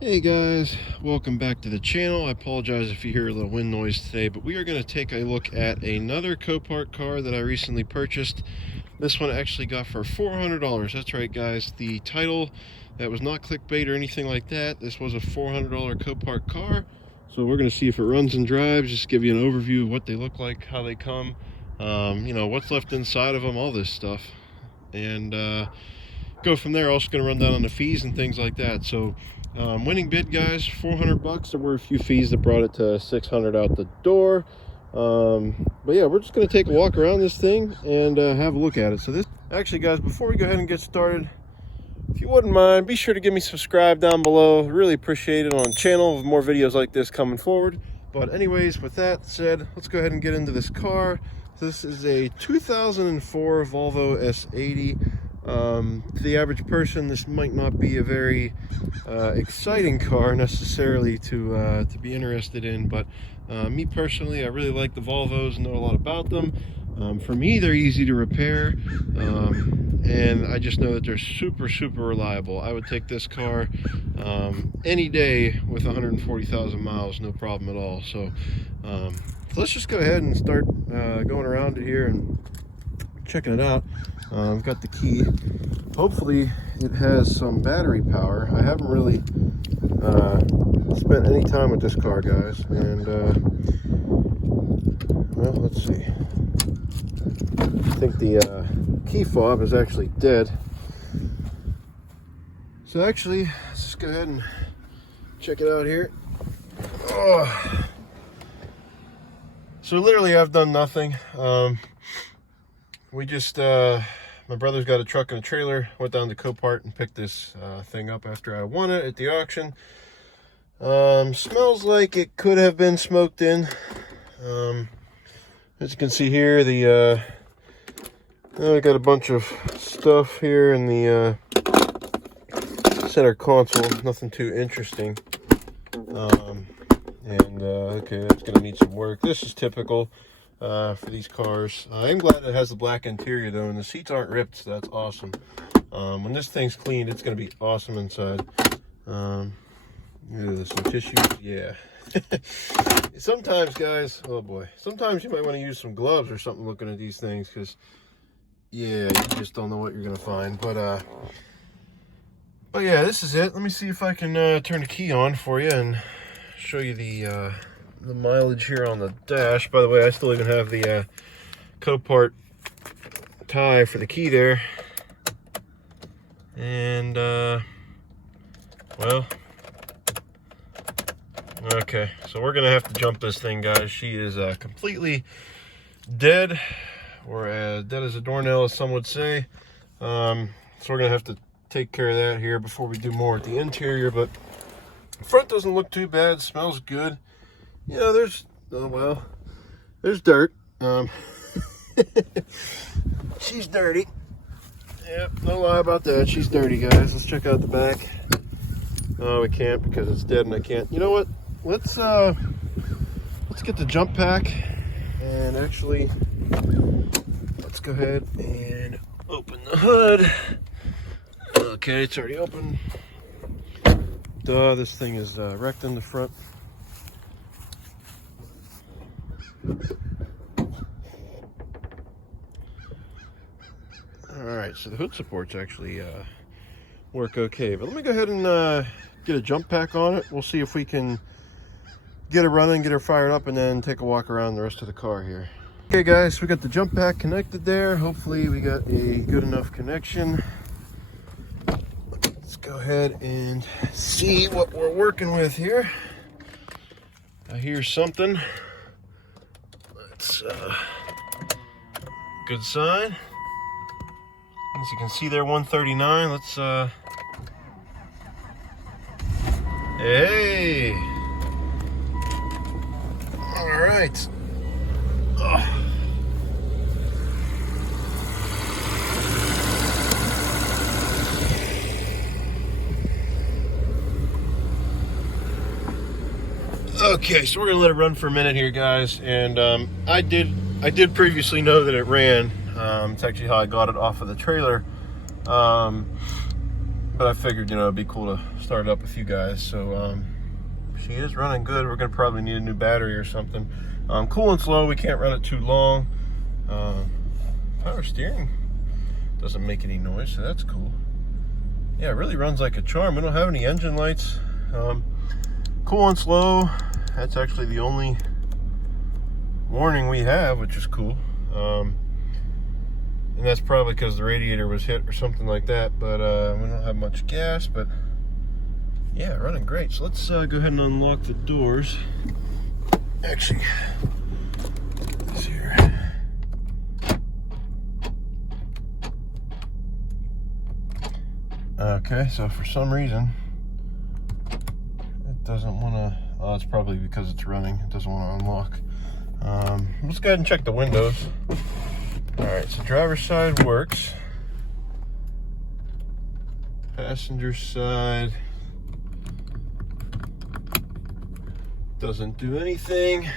Hey guys, welcome back to the channel. I apologize if you hear a little wind noise today, but we are going to take a look at another Copart car that I recently purchased. This one I actually got for $400. That's right guys, the title, that was not clickbait or anything like that. This was a $400 Copart car. So we're going to see if it runs and drives, just give you an overview of what they look like, how they come, you know, what's left inside of them, all this stuff. And go from there. Also going to run down on the fees and things like that. So winning bid, guys, $400. There were a few fees that brought it to $600 out the door. But yeah, we're just going to take a walk around this thing and have a look at it. So this, actually guys, before we go ahead and get started, if you wouldn't mind, be sure to give me subscribe down below. Really appreciate it on the channel with more videos like this coming forward. But anyways, with that said, let's go ahead and get into this car. This is a 2004 Volvo S80. To the average person, this might not be a very exciting car necessarily to be interested in, but me personally, I really like the Volvos and know a lot about them. For me, they're easy to repair, and I just know that they're super reliable. I would take this car any day with 140,000 miles, no problem at all. So let's just go ahead and start going around it here and checking it out. I've got the key. Hopefully it has some battery power. I haven't really spent any time with this car, guys, and well, let's see. I think the key fob is actually dead. So actually, let's just go ahead and check it out here. Oh. So literally I've done nothing. We just, my brother's got a truck and a trailer, went down to Copart and picked this thing up after I won it at the auction. Smells like it could have been smoked in. As you can see here, the I got a bunch of stuff here in the center console, nothing too interesting. Okay, that's gonna need some work. This is typical for these cars. I'm glad it has the black interior though, and the seats aren't ripped, so that's awesome. When this thing's cleaned, it's going to be awesome inside. Some tissue, yeah. Sometimes, guys, oh boy, sometimes you might want to use some gloves or something looking at these things, because yeah, you just don't know what you're going to find. But yeah, this is it. Let me see if I can turn the key on for you and show you the mileage here on the dash. By the way, I still even have the Copart tie for the key there. And well, okay, so we're gonna have to jump this thing, guys. She is completely dead, or as dead as a doornail, as some would say. So we're gonna have to take care of that here before we do more at the interior. But the front doesn't look too bad, smells good. You know, there's, oh well, there's dirt. She's dirty. Yep, no lie about that. She's dirty, guys. Let's check out the back. Oh, we can't because it's dead and I can't. You know what? Let's get the jump pack and actually let's go ahead and open the hood. Okay, it's already open. Duh, this thing is wrecked in the front. Alright, so the hood supports actually work okay. But let me go ahead and get a jump pack on it. We'll see if we can get her running, get her fired up, and then take a walk around the rest of the car here. Okay guys, we got the jump pack connected there. Hopefully we got a good enough connection. Let's go ahead and see what we're working with here. I hear something. Let's good sign. As you can see there, 139. Let's hey, all right. Okay, so we're gonna let it run for a minute here, guys. And I did previously know that it ran. It's actually how I got it off of the trailer. but I figured, you know, it'd be cool to start it up with you guys. So she is running good. We're gonna probably need a new battery or something. Cool and slow, we can't run it too long. Power steering doesn't make any noise, so that's cool. Yeah, it really runs like a charm. We don't have any engine lights. Cool and slow, that's actually the only warning we have, which is cool. And that's probably because the radiator was hit or something like that, but we don't have much gas. But yeah, running great. So let's go ahead and unlock the doors. Actually, let's see here. Okay, so for some reason it doesn't want to. Oh, it's probably because it's running. It doesn't want to unlock. Let's go ahead and check the windows. All right, so driver's side works. Passenger side doesn't do anything.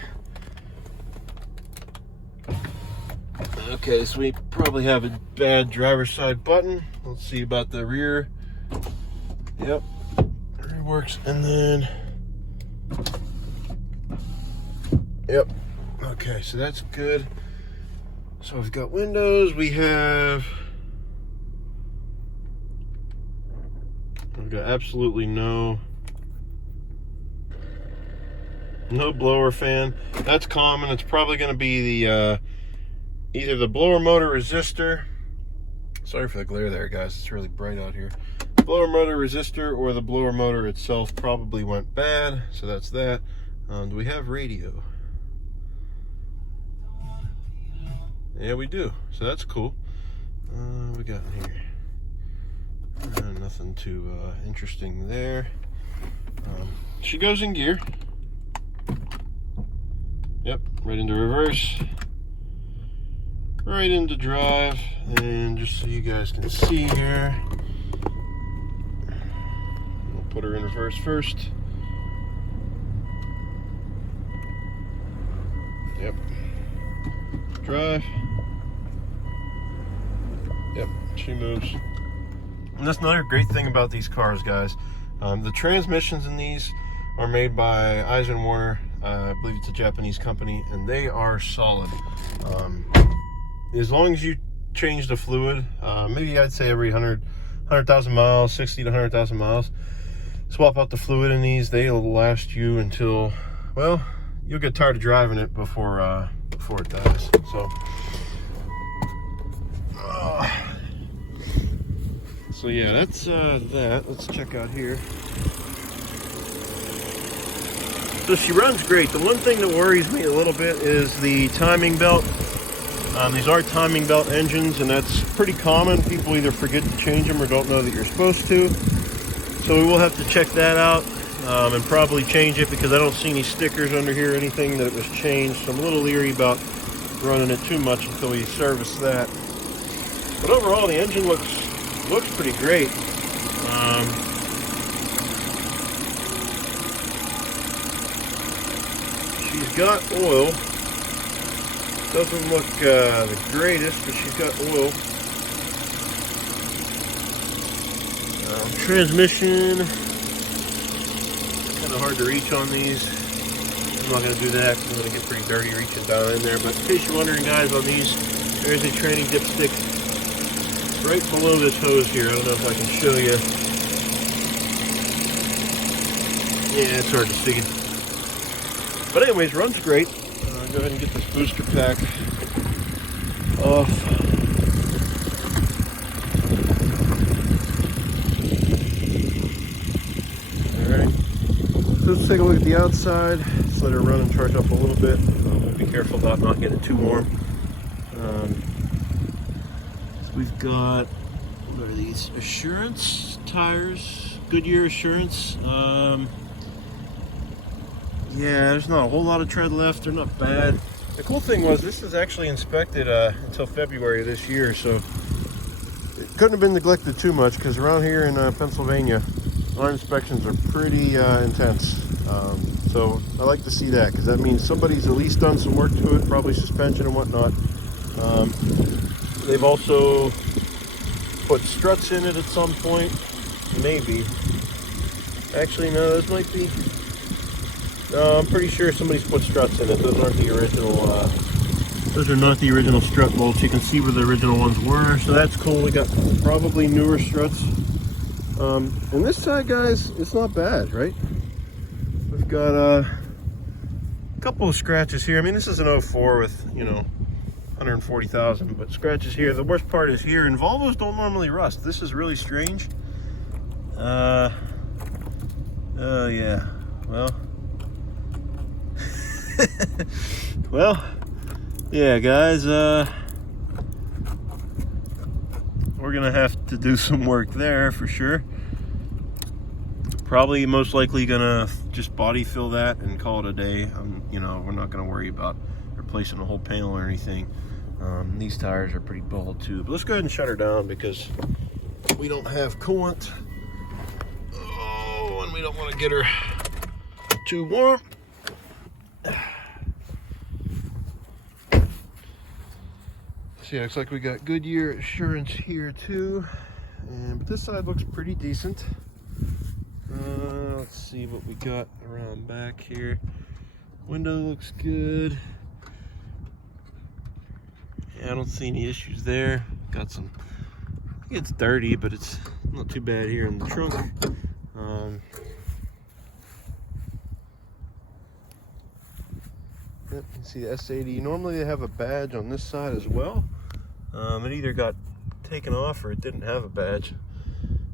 Okay, so we probably have a bad driver's side button. Let's see about the rear. Yep, rear works, and then yep. Okay, so that's good. So we've got windows, we've got absolutely no blower fan. That's common. It's probably going to be the either the blower motor resistor. Sorry for the glare there, guys. It's really bright out here. Blower motor resistor or the blower motor itself probably went bad. So that's that. Do we have radio? Yeah, we do. So that's cool. What we got in here? Nothing too interesting there. She goes in gear. Yep, right into reverse. Right into drive. And just so you guys can see here, we'll put her in reverse first. Yep. Drive. Yep, she moves. And that's another great thing about these cars, guys. The transmissions in these are made by Warner. I believe it's a Japanese company, and they are solid. As long as you change the fluid, maybe I'd say every 100,000 miles, 60 to 100,000 miles, swap out the fluid in these. They'll last you until, well, you'll get tired of driving it before it dies. So yeah, that's that. Let's check out here. So she runs great. The one thing that worries me a little bit is the timing belt. These are timing belt engines, and that's pretty common. People either forget to change them or don't know that you're supposed to. So we will have to check that out and probably change it, because I don't see any stickers under here or anything that it was changed. So I'm a little leery about running it too much until we service that. But overall, the engine looks pretty great. She's got oil. Doesn't look the greatest, but she's got oil. Transmission, kind of hard to reach on these. I'm not going to do that because I'm going to get pretty dirty reaching down in there. But in case you're wondering, guys, on these, there's a training dipstick right below this hose here. I don't know if I can show you. Yeah, it's hard to see. But anyways, runs great. Go ahead and get this booster pack off. Alright, so let's take a look at the outside. Let's let her run and charge up a little bit. We'll be careful about not getting it too warm. So we've got, what are these? Assurance tires, Goodyear Assurance. Yeah, there's not a whole lot of tread left. They're not bad. The cool thing was this is actually inspected until February of this year, so it couldn't have been neglected too much, because around here in Pennsylvania, our inspections are pretty intense. So I like to see that, because that means somebody's at least done some work to it, probably suspension and whatnot. They've also put struts in it at some point. maybe. Actually, no, those might be. No, I'm pretty sure somebody's put struts in it. Those aren't the original. Those are not the original strut bolts. You can see where the original ones were, so that's cool. We got probably newer struts. And this side, guys, it's not bad, right? We've got a couple of scratches here. I mean, this is an 04 with, you know, 140,000, but scratches here. The worst part is here, and Volvos don't normally rust. This is really strange. Yeah, well. Well, yeah, guys, we're gonna have to do some work there for sure. Probably most likely gonna just body fill that and call it a day. You know, we're not gonna worry about replacing the whole panel or anything. These tires are pretty bald too, but let's go ahead and shut her down because we don't have coolant. Oh, and we don't want to get her too warm. So yeah, looks like we got Goodyear insurance here too, but this side looks pretty decent. Let's see what we got around back here. Window looks good. Yeah, I don't see any issues there. Got some, I think it's dirty, but it's not too bad here in the trunk. Yep, you can see the S80. Normally they have a badge on this side as well. It either got taken off or it didn't have a badge.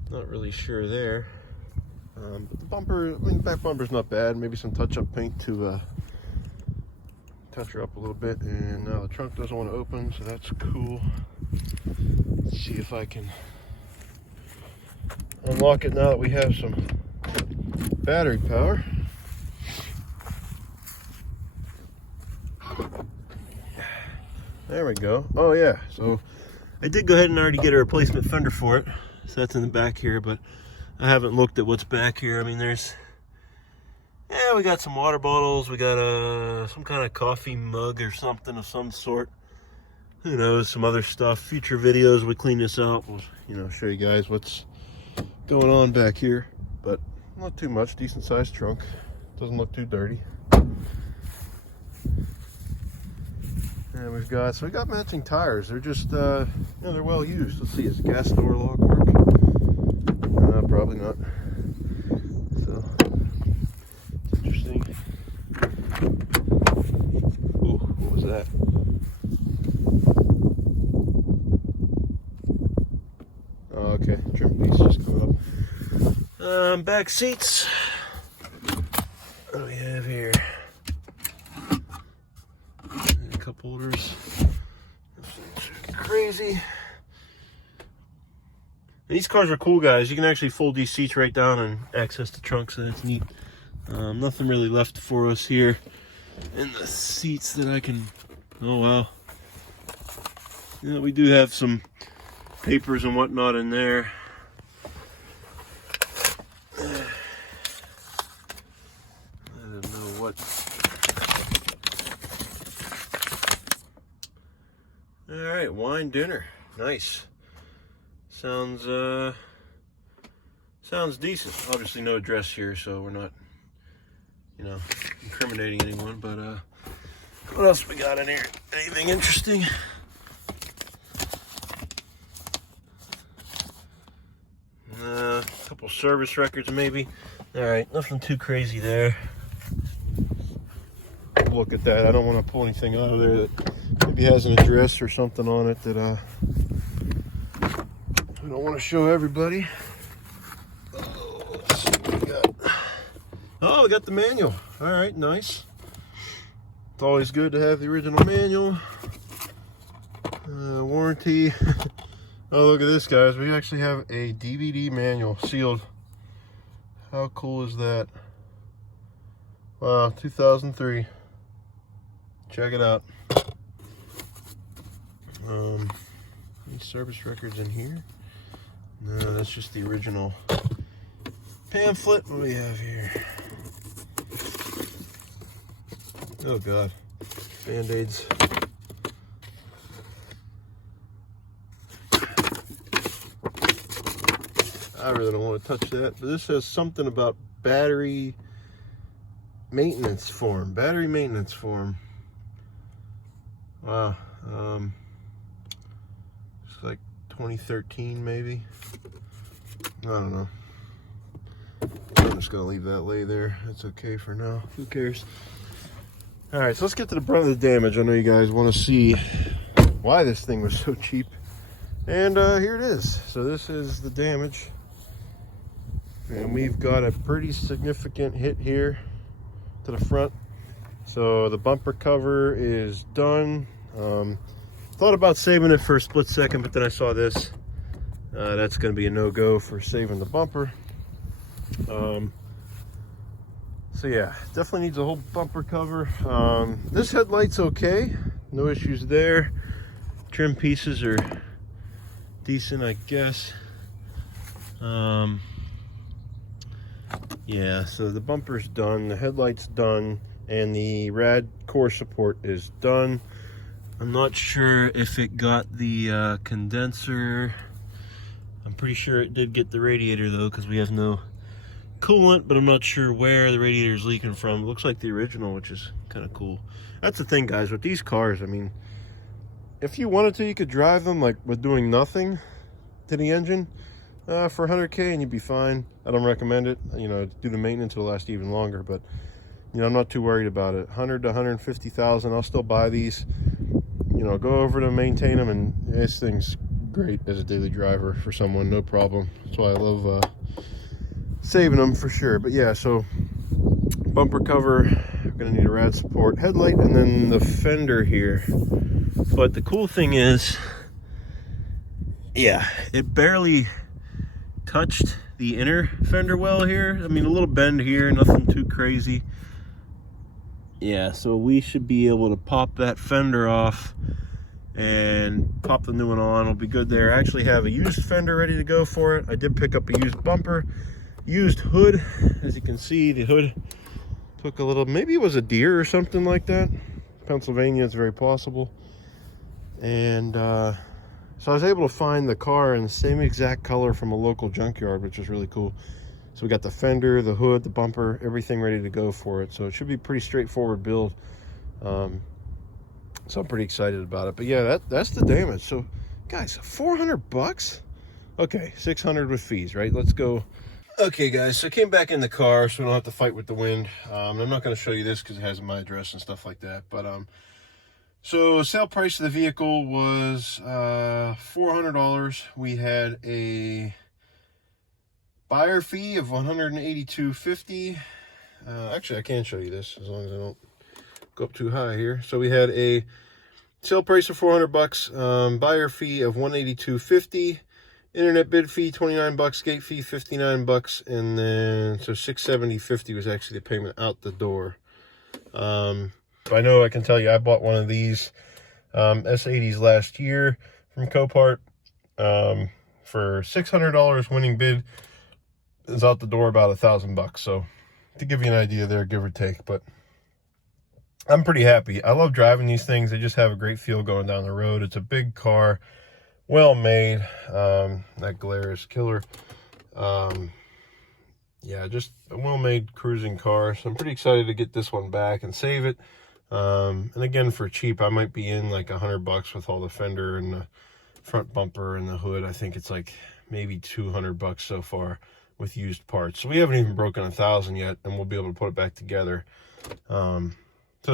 Not really sure there. But the bumper, I mean, the back bumper's not bad. Maybe some touch-up paint to touch her up a little bit. And now the trunk doesn't want to open, so that's cool. Let's see if I can unlock it now that we have some battery power. There we go. Oh yeah, so I did go ahead and already get a replacement fender for it. So that's in the back here, but I haven't looked at what's back here. I mean, there's, yeah, we got some water bottles. We got some kind of coffee mug or something of some sort. Who knows, some other stuff. Future videos, we clean this out. We'll, you know, show you guys what's going on back here. But not too much, decent sized trunk. Doesn't look too dirty. And we've got, so we got matching tires. They're just, you know, they're well used. Let's see, does gas door lock work? Probably not. So, it's interesting. Ooh, what was that? Oh, okay, trim piece just coming up. Back seats. What do we have here? Cup holders. Crazy. These cars are cool, guys. You can actually fold these seats right down and access the trunk, so that's neat. Nothing really left for us here in the seats that I can. Oh wow. Yeah, we do have some papers and whatnot in there. I don't know what. All right, wine dinner, nice. Sounds decent. Obviously no address here, so we're not, you know, incriminating anyone. But what else we got in here? Anything interesting? A couple service records maybe. All right, nothing too crazy there. Look at that. I don't want to pull anything out of there that maybe has an address or something on it that I don't want to show everybody. Oh, let's see what we got. Oh, we got the manual. All right, nice. It's always good to have the original manual. Warranty. Oh, look at this, guys. We actually have a DVD manual sealed. How cool is that? Wow, 2003. Check it out. Any service records in here? No, that's just the original pamphlet. What do we have here? Oh God, Band-Aids. I really don't want to touch that. But this says something about battery maintenance form. Battery maintenance form. Wow. It's like 2013 maybe. I don't know. I'm just gonna leave that lay there. That's okay for now. Who cares? All right, so let's get to the brunt of the damage. I know you guys want to see why this thing was so cheap. And here it is. So this is the damage. And we've got a pretty significant hit here to the front. So the bumper cover is done. Thought about saving it for a split second, but then I saw this. That's going to be a no-go for saving the bumper. So yeah, definitely needs a whole bumper cover. This headlight's okay. No issues there. Trim pieces are decent, I guess. Yeah, so the bumper's done, the headlight's done, and the rad core support is done. I'm not sure if it got the condenser. I'm pretty sure it did get the radiator though, because we have no coolant, but I'm not sure where the radiator is leaking from. It looks like the original, which is kind of cool. That's the thing, guys, with these cars. I mean, if you wanted to, you could drive them like with doing nothing to the engine for 100K and you'd be fine. I don't recommend it. You know, do the maintenance, it'll last even longer, but you know, I'm not too worried about it. 100 to 150,000, I'll still buy these. You know, go over them, maintain them, and this thing's great as a daily driver for someone, no problem. That's why I love saving them for sure. But yeah, so bumper cover, we're gonna need a rad support, headlight, and then the fender here. But the cool thing is, yeah, it barely touched the inner fender well here. I mean, a little bend here, nothing too crazy. Yeah, so we should be able to pop that fender off and pop the new one on. It'll be good there. I actually have a used fender ready to go for it. I did pick up a used bumper, used hood. As you can see, the hood took a little, maybe it was a deer or something like that. Pennsylvania, it's very possible. And so I was able to find the car in the same exact color from a local junkyard, which is really cool. So we got the fender, the hood, the bumper, everything ready to go for it. So it should be a pretty straightforward build. So I'm pretty excited about it. But yeah, that's the damage. So guys, 400 bucks? Okay, 600 with fees, right? Let's go. Okay guys, so I came back in the car so we don't have to fight with the wind. I'm not going to show you this because it has my address and stuff like that. But so sale price of the vehicle was $400. We had a buyer fee of $182.50. Actually, I can show you this as long as I don't go up too high here. So we had a sale price of 400 bucks, buyer fee of $182.50, internet bid fee 29 bucks, gate fee 59 bucks, and then so $670.50 was actually the payment out the door. I know I can tell you I bought one of these S80s last year from Copart for $600. Winning bid is out the door about $1,000. So to give you an idea there, give or take, but I'm pretty happy. I love driving these things. They just have a great feel going down the road. It's a big car, well made. That glare is killer. Yeah, just a well-made cruising car. So I'm pretty excited to get this one back and save it. And again, for cheap, I might be in like $100 with all the fender and the front bumper and the hood. I think it's like maybe $200 so far with used parts. So we haven't even broken 1,000 yet, and we'll be able to put it back together. So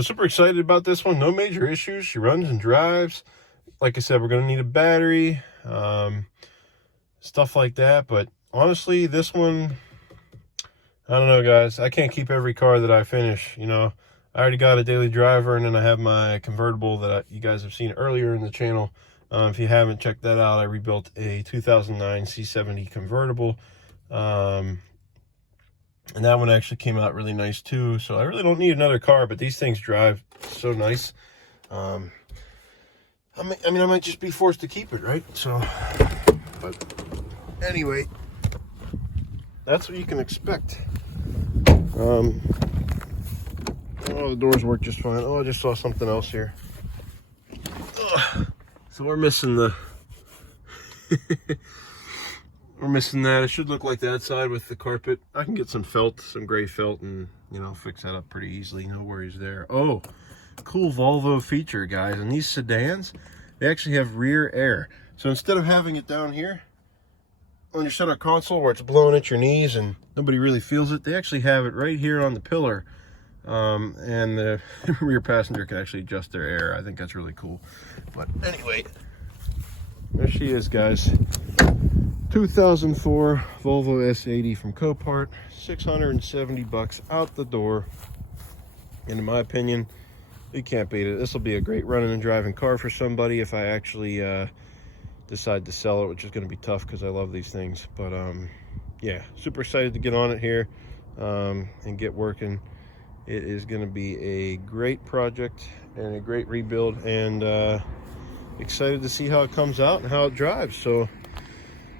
super excited about this one. No major issues. She runs and drives. Like I said, we're going to need a battery, stuff like that. But honestly, this one, I don't know, guys. I can't keep every car that I finish. You know, I already got a daily driver, and then I have my convertible that you guys have seen earlier in the channel. If you haven't checked that out, I rebuilt a 2009 C70 convertible. And that one actually came out really nice too. So I really don't need another car, but these things drive so nice. I mean, I might just be forced to keep it, right? So, but anyway, that's what you can expect. Oh, the doors work just fine. Oh, I just saw something else here. Ugh. So we're missing the we're missing that. It should look like that side with the carpet. I can get some felt, some gray felt, and you know, fix that up pretty easily. No worries there. Oh, cool Volvo feature, guys. And these sedans, they actually have rear air. So instead of having it down here on your center console where it's blowing at your knees and nobody really feels it, they actually have it right here on the pillar. And the rear passenger can actually adjust their air. I think that's really cool. But anyway, there she is, guys. 2004 Volvo S80 from Copart. 670 bucks out the door. And in my opinion, you can't beat it. This will be a great running and driving car for somebody if I actually decide to sell it, which is going to be tough because I love these things. But yeah, super excited to get on it here and get working. It is going to be a great project and a great rebuild, and excited to see how it comes out and how it drives. So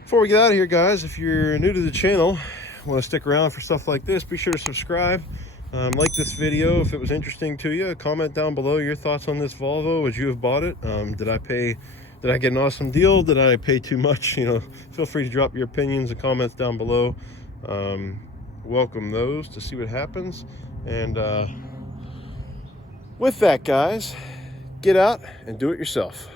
before we get out of here, guys, if you're new to the channel, want to stick around for stuff like this, be sure to subscribe. Like this video if it was interesting to you. Comment down below your thoughts on this Volvo. Would you have bought it? Did I get an awesome deal? Did I pay too much? You know, feel free to drop your opinions and comments down below. Welcome those to see what happens. And with that, guys, get out and do it yourself.